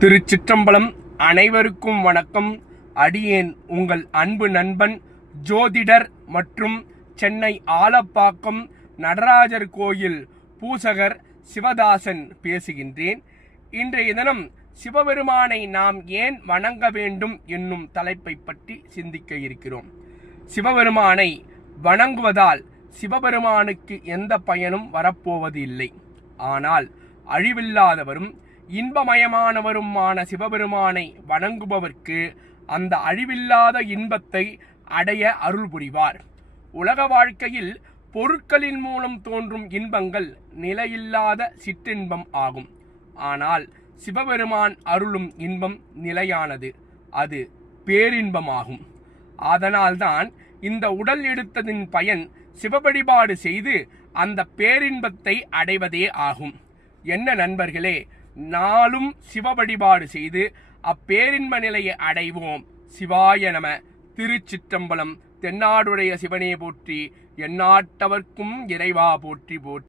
திருச்சிற்றம்பலம். அனைவருக்கும் வணக்கம். அடியேன் உங்கள் அன்பு நண்பன் ஜோதிடர் மற்றும் சென்னை ஆலப்பாக்கம் நடராஜர் கோயில் பூசகர் சிவதாசன் பேசுகின்றேன். இன்றைய தினம் சிவபெருமானை நாம் ஏன் வணங்க வேண்டும் என்னும் தலைப்பை பற்றி சிந்திக்க இருக்கிறோம். சிவபெருமானை வணங்குவதால் சிவபெருமானுக்கு எந்த பயனும் வரப்போவது இல்லை. ஆனால் அழிவில்லாதவரும் இன்பமயமானவருமான சிவபெருமானை வணங்குபவர்க்கு அந்த அழிவில்லாத இன்பத்தை அடைய அருள் புரிவார். உலக வாழ்க்கையில் பொருட்களின் மூலம் தோன்றும் இன்பங்கள் நிலையில்லாத சிற்றின்பம் ஆகும். ஆனால் சிவபெருமான் அருளும் இன்பம் நிலையானது, அது பேரின்பமாகும். அதனால்தான் இந்த உடல் எடுத்ததின் பயன் சிவவழிபாடு செய்து அந்த பேரின்பத்தை அடைவதே ஆகும். என்ன நண்பர்களே, நாளும் சிவ வழிபாடு செய்து அப்பேரின்ப நிலையை அடைவோம். சிவாய நம. திருச்சிற்றம்பலம். தென்னாடுடைய சிவனே போற்றி, எந்நாட்டவர்க்கும் இறைவா போற்றி போற்றி.